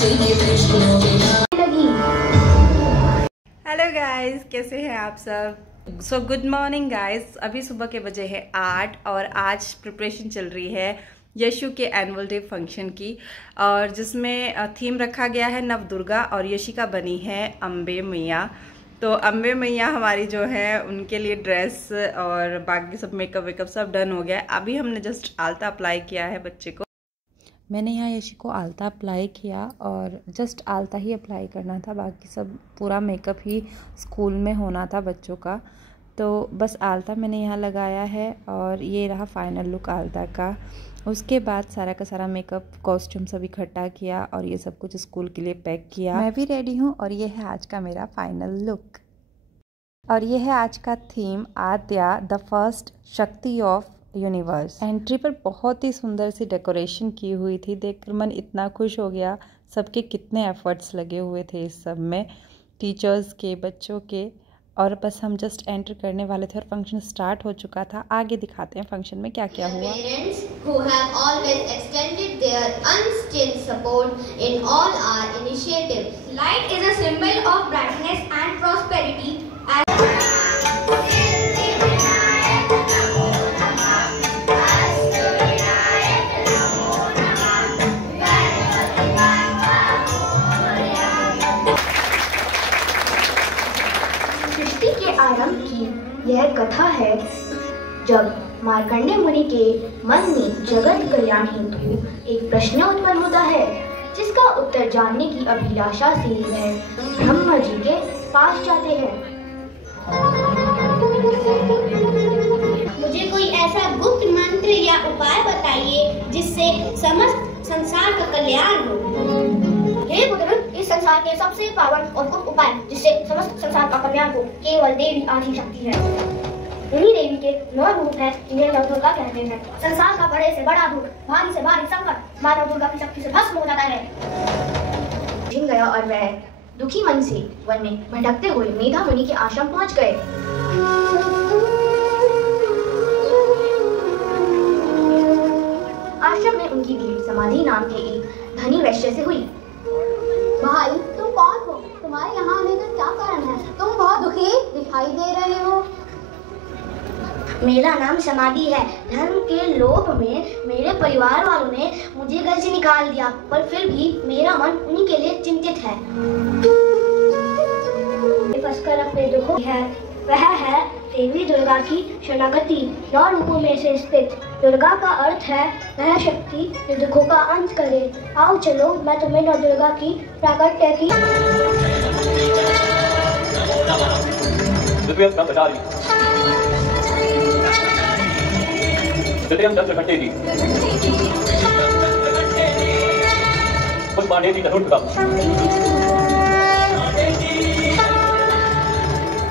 Hello guys, कैसे हैं आप सब। So good morning guys. अभी सुबह के बजे है 8 और आज प्रिपरेशन चल रही है यशु के एनुअल डे फंक्शन की, और जिसमें थीम रखा गया है नव दुर्गा और यशिका बनी है अम्बे मैया। तो अम्बे मैया हमारी जो है उनके लिए ड्रेस और बाकी सब मेकअप वेकअप सब डन हो गया है। अभी हमने जस्ट आलता अप्लाई किया है बच्चे को। मैंने यहाँ यशी को आलता अप्लाई किया और जस्ट आलता ही अप्लाई करना था, बाकी सब पूरा मेकअप ही स्कूल में होना था बच्चों का। तो बस आलता मैंने यहाँ लगाया है और ये रहा फाइनल लुक आलता का। उसके बाद सारा का सारा मेकअप कॉस्ट्यूम सब इकट्ठा किया और ये सब कुछ स्कूल के लिए पैक किया। मैं भी रेडी हूँ और ये है आज का मेरा फाइनल लुक। और ये है आज का थीम आद्या द फर्स्ट शक्ति ऑफ यूनिवर्स। एंट्री पर बहुत ही सुंदर सी डेकोरेशन की हुई थी, देखकर मन इतना खुश हो गया। सबके कितने एफर्ट्स लगे हुए थे इस सब में, टीचर्स के, बच्चों के। और बस हम जस्ट एंटर करने वाले थे और फंक्शन स्टार्ट हो चुका था। आगे दिखाते हैं फंक्शन में क्या क्या हुआ। Parents who have always extended their unstinted support in all our initiatives. Light is a symbol of brightness and prosperity. सृष्टि के आरंभ की यह कथा है, जब मार्कंडेय मुनि के मन में जगत कल्याण हेतु एक प्रश्न उत्पन्न होता है, जिसका उत्तर जानने की अभिलाषा से वह ब्रह्मा जी के पास जाते हैं। मुझे कोई ऐसा गुप्त मंत्र या उपाय बताइए जिससे समस्त संसार का कल्याण हो। हे पुत्र, इस संसार के सबसे पावन और गुप्त उपाय जिससे समस्त संसार का कल्याण हो केवल देवी आदि शक्ति है। इन्हीं देवी के 9 रूप हैं जिन्हें नव दुर्गा कहते हैं। संसार का बड़े से बड़ा दुख, भारी से भारी संकट मानव दुर्गा की शक्ति से भस्म हो जाता है। झिम गया और वह दुखी मन से वन में भटकते हुए मेधा मुनि के आश्रम पहुंच गए। आश्रम में उनकी भेंट समाधि नाम के एक धनी वैश्य से हुई। भाई, तुम कौन हो? तुम्हारे यहाँ आने का क्या कारण है? तुम बहुत दुखी दिखाई दे रहे हो। मेरा नाम समाधि है। धर्म के लोभ में मेरे परिवार वालों ने मुझे घर से निकाल दिया, पर फिर भी मेरा मन उन्हीं के लिए चिंतित है। फंसकर अपने दुखों है वह है देवी दुर्गा की शरणागति। 9 रूपों में से स्थित दुर्गा का अर्थ है वह शक्ति जो दुखों का अंत करे। आओ चलो, मैं तुम्हें नौ दुर्गा की प्राकट्य की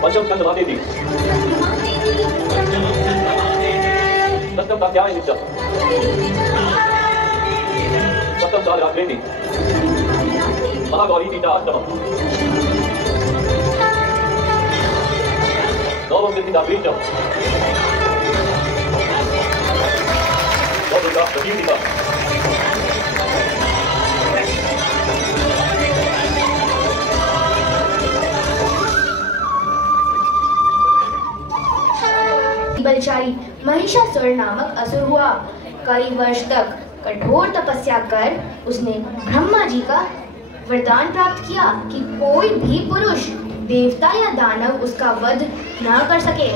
पंचम स्कंद भाते थी सप्तम कात्यायन नित्य सप्तम काल रात्रि थी महागौरी तीता अष्टम नवम तिथिता बीजम नव दुर्गा प्रतीतिका बलशाली महिषासुर नामक असुर हुआ। कई वर्ष तक कठोर तपस्या कर उसने ब्रह्मा जी का वरदान प्राप्त किया कि कोई भी पुरुष, देवता या दानव उसका वध न कर सके।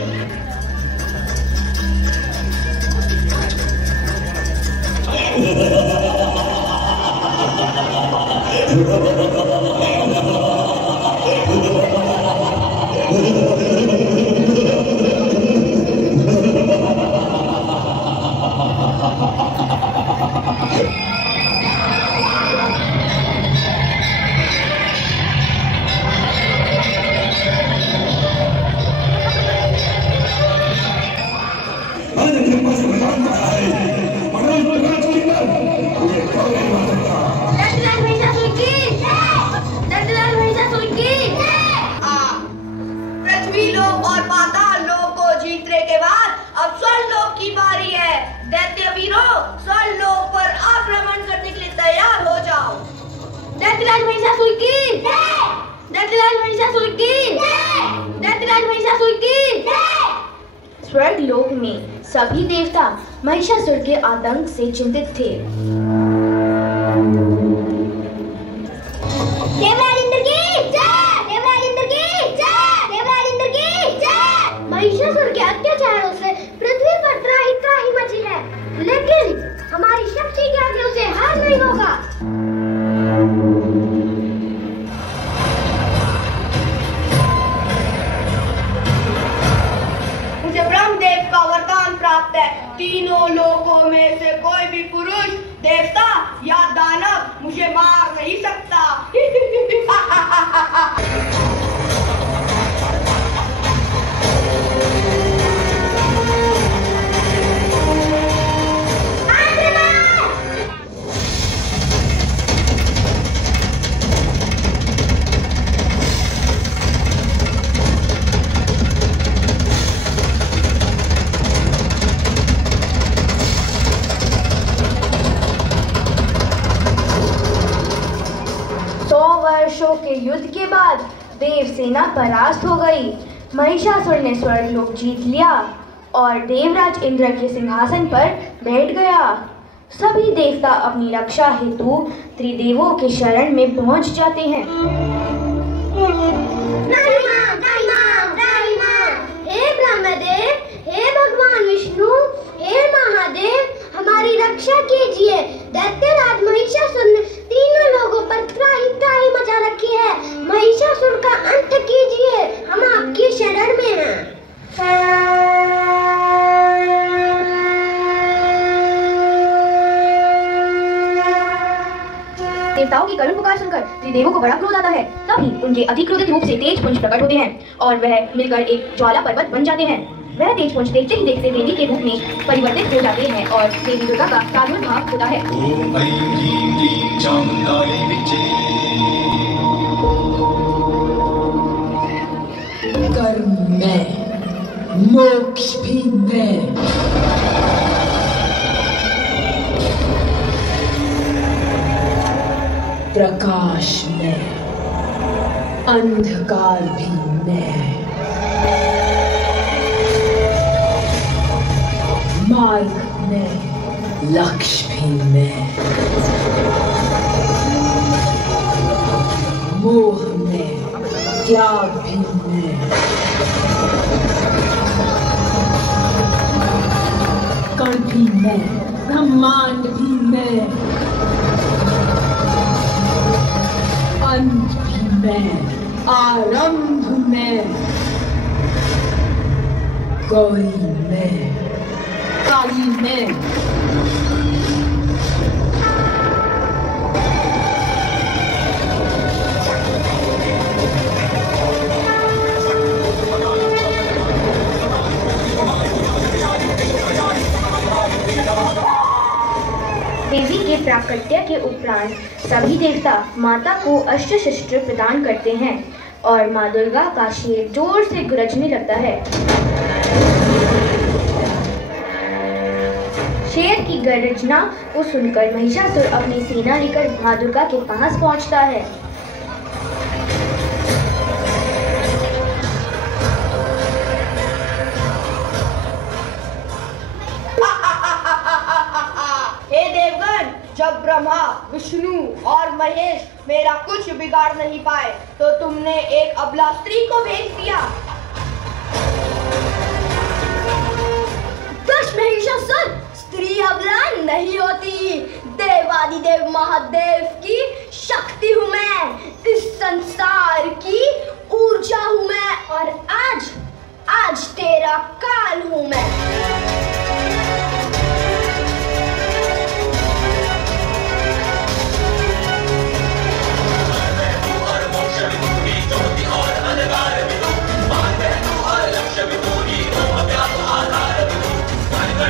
पृथ्वी लोक और पाताल लोक को जीतने के बाद अब स्वर्ग लोक की बारी है। दैत्य वीरों, स्वर्ग लोक पर आक्रमण करने के लिए तैयार हो जाओ। दैत्यराज महिषासुर की जय, दैत्यराज महिषासुर की जय, दैत्यराज महिषासुर की जय। स्वर्ग लोक में सभी देवता महिषासुर के आतंक से चिंतित थे। देवराज इंद्र की जय, देवराज इंद्र की जय, देवराज इंद्र की जय। महिषासुर के अत्याचारों से पृथ्वी पर त्राही त्राही मची है, लेकिन हमारी शक्ति के आगे उसे हार नहीं होगा। मुझे ब्रह्मदेव का वरदान प्राप्त है, तीनों लोकों में से कोई भी पुरुष, देवता या दानव मुझे मार नहीं सकता। वर्षों के युद्ध के बाद देव सेना परास्त हो गई। महिषासुर ने स्वर्गलोक जीत लिया और देवराज इंद्र के सिंहासन पर बैठ गया। सभी देवता अपनी रक्षा हेतु त्रिदेवों के शरण में पहुंच जाते हैं। हे ब्रह्मदेव, हे भगवान विष्णु, हे महादेव, हमारी रक्षा कीजिए। दैत्यराज महिषासुर ने तीनों लोगों पर त्राही त्राही मचा रखी है। महिषासुर का अंत कीजिए, हम आपकी शरण में हैं। देवताओं की करुण पुकार सुनकर त्रिदेवों को बड़ा क्रोध आता है। तभी उनके अधिक्रोधित रूप से तेज पुंज प्रकट होते हैं और वह मिलकर एक ज्वाला पर्वत बन जाते हैं। वह तेज पुंज देखते ही देखते देवी के रूप में परिवर्तित हो जाते हैं और देवी दुर्गा का प्रादुर्भाव होता है। कर्म में, मोक्ष भी में, प्रकाश में, अंधकार भी में, मार्ग में, लक्ष्य भी में, मोह में, त्याग भी में, कण भी में, ब्रह्मांड भी में, अंत भी में, आरंभ में, गौरी में, काली में, देवी के प्राकट्य के उपरांत सभी देवता माता को अष्ट शस्त्र प्रदान करते हैं और माँ दुर्गा का शेर जोर से गरजने लगता है। शेर की गर्जना को सुनकर महिषासुर अपनी सेना लेकर माँ दुर्गा के पास पहुंचता है। हे देवगण, जब ब्रह्मा, विष्णु और महेश मेरा कुछ बिगाड़ नहीं पाए तो तुमने एक अबला स्त्री को भेज दिया। महिषासुर, स्त्री अबला नहीं होती। देवादिदेव महादेव की शक्ति हूँ मैं, इस संसार की ऊर्जा हूँ मैं और आज तेरा काल हूँ मैं।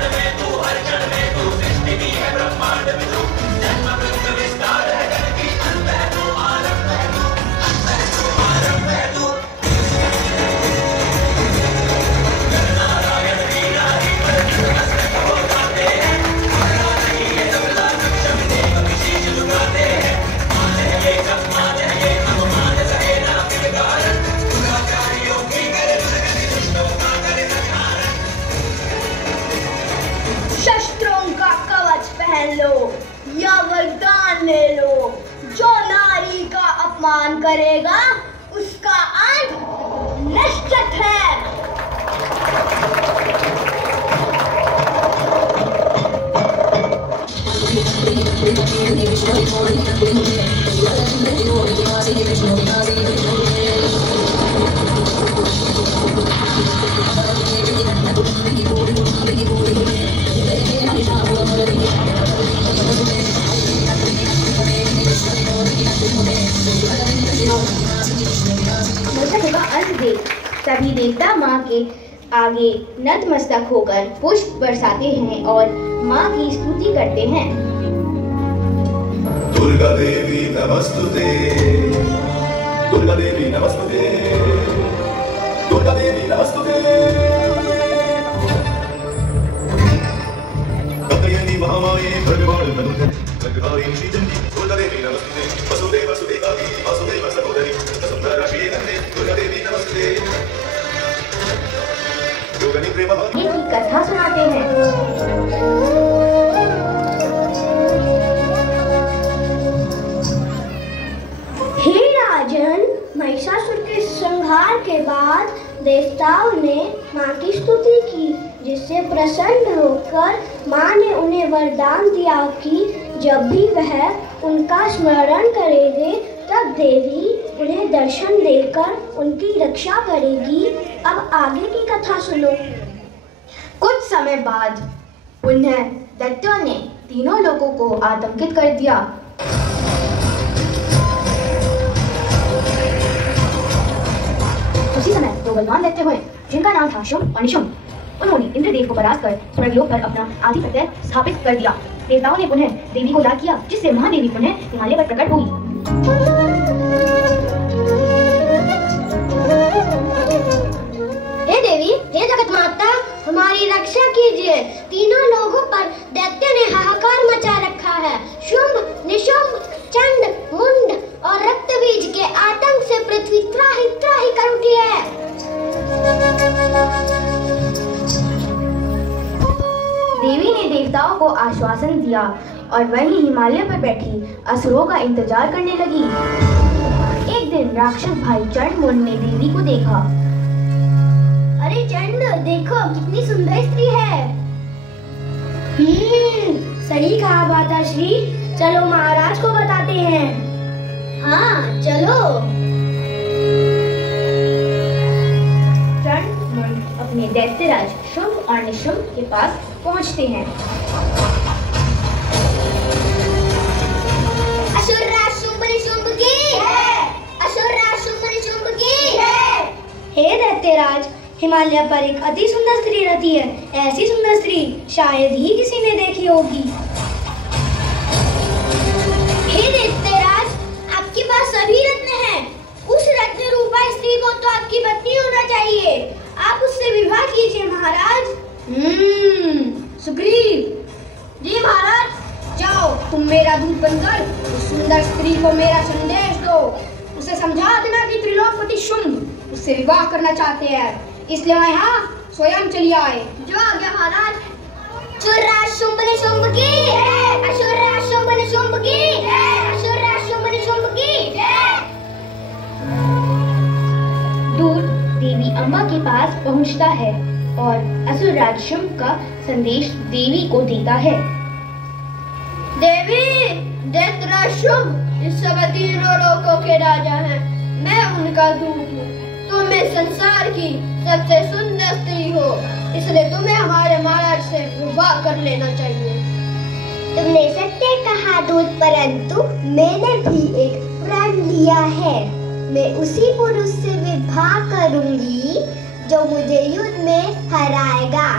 में तू हर क्षण में तू सृष्टि भी है ब्रह्मांड में तू जन्म मृत्यु विस्तार है या वरदान ले लो। जो नारी का अपमान करेगा उसका अंत निश्चित है। तभी देवता माँ के आगे नतमस्तक होकर पुष्प बरसाते हैं और माँ की स्तुति करते हैं। दुर्गा देवी नमस्तुते, दुर्गा देवी नमस्तुते, दुर्गा देवी नमस्तुते। कथयन्ति महामाये भगवान् तनुते, जगदारिणी श्रीचण्डी दुर्गा देवी नमस्तुते। वसुदेव सुदेवाकी वासुदेव सहोदरी वसुंधरा श्रीनन्दे दुर्गा देवी नमस्तुते। योगिनी प्रेम की कथा सुनाते हैं। हे राजन, महिषासुर के संहार के बाद देवताओं ने माँ की स्तुति की, जिससे प्रसन्न होकर माँ ने उन्हें वरदान दिया कि जब भी वह उनका स्मरण करेंगे तब देवी उन्हें दर्शन देकर उनकी रक्षा करेगी। अब आगे की कथा सुनो। कुछ समय बाद उन्हें दैत्यों ने तीनों लोगों को आतंकित कर दिया। उसी समय दो बलवान दैत्य हुए जिनका नाम था शुंभ और निशुंभ। उन्होंने इंद्रदेव को परास्त कर स्वर्गलोक पर अपना आधिपत्य स्थापित कर दिया। देवताओं ने पुनः देवी को याद किया, जिससे महादेवी पुनः हिमालय पर प्रकट हुई। हे देवी, हे जगत माता, हमारी रक्षा कीजिए। तीनों लोगों पर दैत्य ने हाहाकार मचा रखा है। शुंभ, निशुंभ, चंड, मुंड और रक्तबीज के आतंक से पृथ्वी त्राहि त्राहि कर उठी है। देवी ने देवताओं को आश्वासन दिया और वहीं हिमालय पर बैठी असुरों का इंतजार करने लगी। एक दिन राक्षस भाई चंड मुंड ने देवी को देखा। अरे चंड, देखो कितनी सुंदर स्त्री है। सही कहा माताश्री, चलो महाराज को बताते हैं। हाँ चलो। चंड मुंड अपने दैत्यराज शुंभ और निशुंभ के पास पहुंचते हैं। असुरराज शुंभ निशुंभ की जय। असुरराज शुंभ निशुंभ की जय। हे दैत्यराज, हिमालय पर एक अति सुंदर स्त्री रहती है। ऐसी सुंदर स्त्री शायद ही किसी ने देखी होगी। हे दैत्यराज, आपके पास सभी रत्न हैं। उस रत्न रूपा स्त्री को तो आपकी पत्नी होना चाहिए। आप उससे विवाह कीजिए महाराज। सुग्रीव जी महाराज, जाओ तुम मेरा दूत बनकर उस सुंदर स्त्री को मेरा संदेश दो। उसे समझा देना कि त्रिलोकपति शुंभ उससे विवाह करना चाहते हैं, इसलिए मैं यहाँ स्वयं चली आए। जो आ गया महाराज। असुरराज शुंभ निशुंभ की जय। असुरराज शुंभ निशुंभ की जय। असुरराज शुंभ निशुंभ की जय। दूत देवी अम्बा के पास पहुंचता है और असुरराज शुंभ का संदेश देवी को देता है। देवी, दैत्यराज शुंभ इस समय तीनों लोकों के राजा हैं। मैं उनका दूत हूँ। तुम इस संसार की सबसे सुंदर स्त्री हो, इसलिए तुम्हें हमारे महाराज से विवाह कर लेना चाहिए। तुमने सत्य कहा दूत, परंतु मैंने भी एक प्रण लिया है। मैं उसी पुरुष से विवाह करूंगी जो मुझे युद्ध में हराएगा।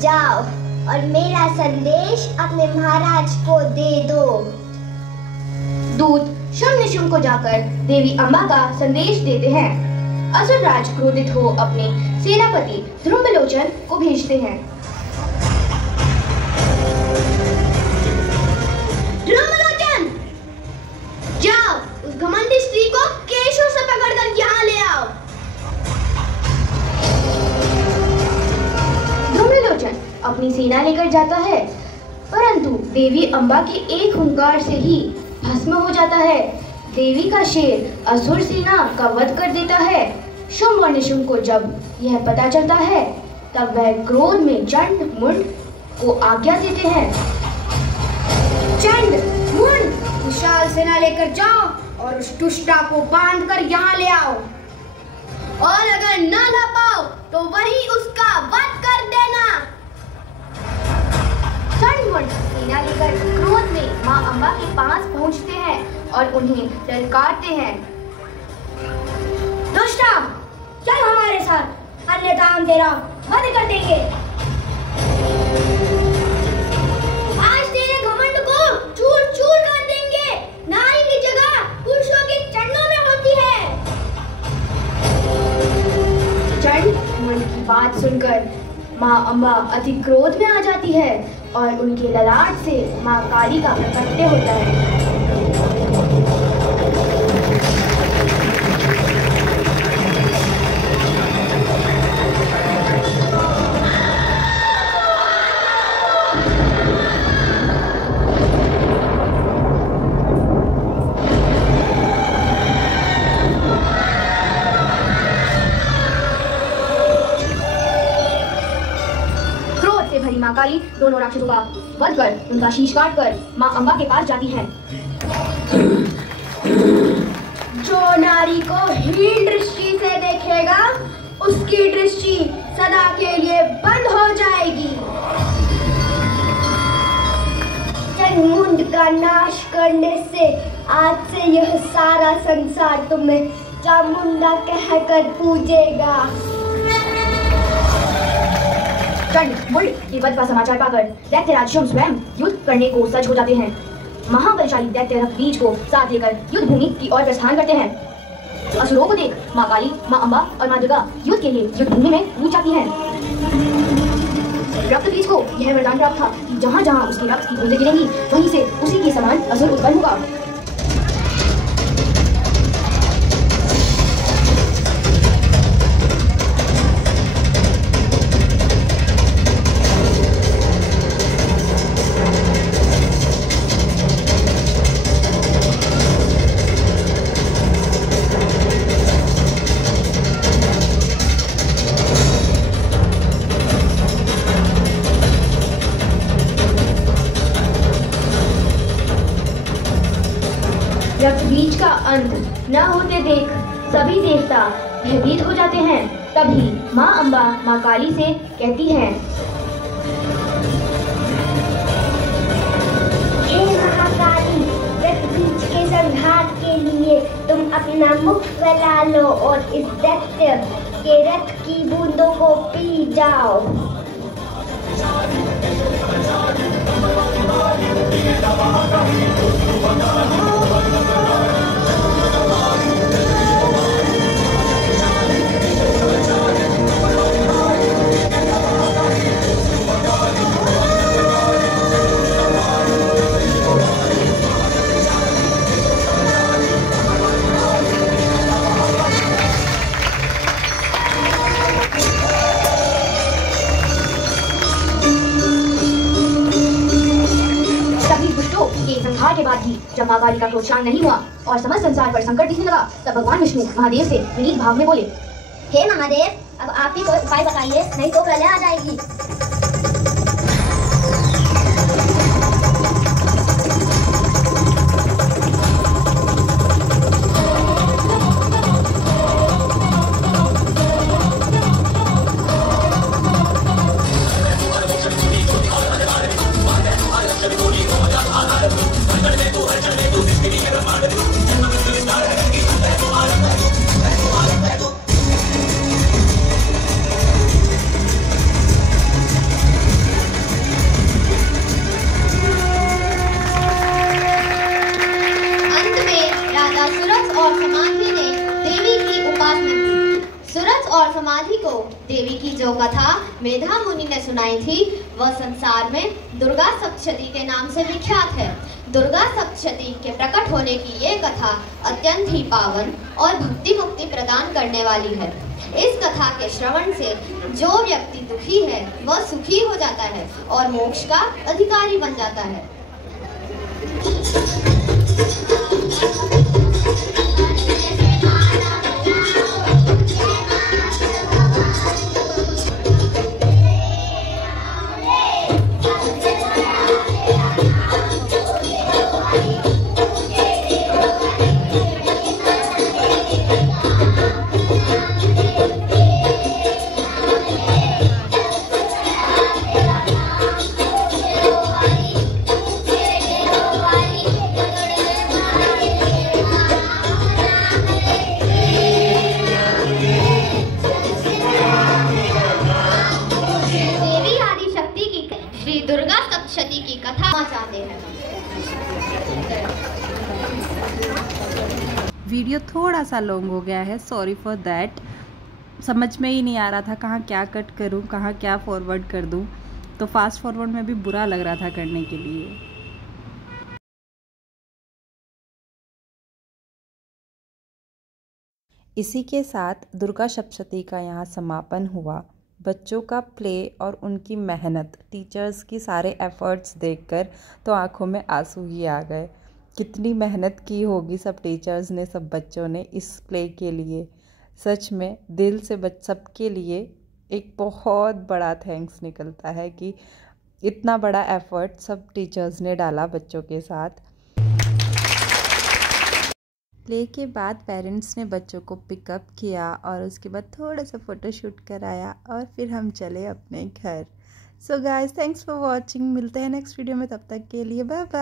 जाओ और मेरा संदेश अपने महाराज को दे दो। दूत शुंभ निशुंभ को जाकर देवी अम्बा का संदेश देते हैं। असुरराज क्रोधित हो अपने सेनापति ध्रुवलोचन को भेजते हैं। ध्रुवलोचन, जाओ उस घमंडी स्त्री को केशों से पकड़कर यहाँ ले आओ। ध्रुवलोचन अपनी सेना लेकर जाता है, परंतु परंतु देवी अम्बा के एक हुंकार से ही भस्म हो जाता है। देवी का शेर असुर सेना का वध कर देता है। शुंभ और निशुंभ को जब यह पता चलता है तब वह क्रोध में चंड मुंड को आज्ञा देते हैं। चंड मुंड, विशाल सेना लेकर जाओ और उस दुष्टा को बांध कर यहाँ ले आओ, और अगर न ला पाओ तो वही उसका वध कर देना। चंड मुंड सेना लेकर क्रोध में माँ अम्बा के पास पहुँचते हैं और उन्हें ललकारते हैं। दुष्टा, चल हमारे साथ, अन्यथा हम तेरा वध कर देंगे। आज तेरे घमंड को चूर चूर कर देंगे। नारी की जगह पुरुषों के चरणों में होती है। चंड मुंड की बात सुनकर माँ अम्बा अति क्रोध में आ जाती है और उनके ललाट से माँ काली का प्रकट्य होता है। माँ काली दोनों राक्षसों का वध कर उनका शीश काट कर माँ अम्बा के पास जाती है। जो नारी को हीन दृष्टि से देखेगा उसकी दृष्टि सदा के लिए बंद हो जाएगी। चंड का नाश करने से आज से यह सारा संसार तुम्हें चामुंडा कहकर पूजेगा। चंड मुंड के वध का समाचार पाकर दैत्यराज शुंभ स्वयं युद्ध करने को सज्ज हो जाते हैं। महाबलशाली दैत्य रक्तबीज को साथ लेकर युद्ध भूमि की ओर प्रस्थान करते हैं। असुरों को देख माँ काली, माँ अम्बा और माँ दुर्गा युद्ध के लिए युद्ध भूमि में कूद जाती हैं। रक्तबीज को यह वरदान प्राप्त था कि जहाँ जहाँ उसके रक्त की बूंदें गिरेंगी वहीं से उसी के समान असुर उत्पन्न होगा। रक्तबीज का अंत न होते देख सभी देवता भयभीत हो जाते हैं। तभी माँ अम्बा माँ काली से कहती है, हे महाकाली, रक्तबीज के संहार के लिए तुम अपना मुख फैला लो और इस दैत्य के रक्त की बूंदों को पी जाओ। संहार के बाद भी जब माँ काली का क्रोध शांत नहीं हुआ और समस्त संसार पर संकट दिखने लगा तब भगवान विष्णु महादेव से विनीत भाव में बोले, हे महादेव, अब आप ही कोई उपाय बताइए, नहीं तो प्रलय आ जाएगी। और समाधि को देवी की जो कथा मेधा मुनि ने सुनाई थी वह संसार में दुर्गा सप्तशती के नाम से विख्यात है। दुर्गा सप्तशती के प्रकट होने की ये कथा अत्यंत ही पावन और भक्ति मुक्ति प्रदान करने वाली है। इस कथा के श्रवण से जो व्यक्ति दुखी है वह सुखी हो जाता है और मोक्ष का अधिकारी बन जाता है। दुर्गा सप्तशती की कथा चाहते हैं। वीडियो थोड़ा सा लॉन्ग हो गया है, सॉरी फॉर दैट। समझ में ही नहीं आ रहा था कहाँ क्या कट करूँ, कहाँ क्या फॉरवर्ड कर दूँ, तो फास्ट फॉरवर्ड में भी बुरा लग रहा था करने के लिए। इसी के साथ दुर्गा सप्तशती का यहाँ समापन हुआ। बच्चों का प्ले और उनकी मेहनत, टीचर्स की सारे एफ़र्ट्स देखकर तो आंखों में आंसू ही आ गए। कितनी मेहनत की होगी सब टीचर्स ने, सब बच्चों ने इस प्ले के लिए। सच में दिल से सबके लिए एक बहुत बड़ा थैंक्स निकलता है कि इतना बड़ा एफ़र्ट सब टीचर्स ने डाला बच्चों के साथ। प्ले के बाद पेरेंट्स ने बच्चों को पिकअप किया और उसके बाद थोड़ा सा फ़ोटोशूट कराया और फिर हम चले अपने घर। So guys, thanks for watching. मिलते हैं नेक्स्ट वीडियो में, तब तक के लिए बाय बाय।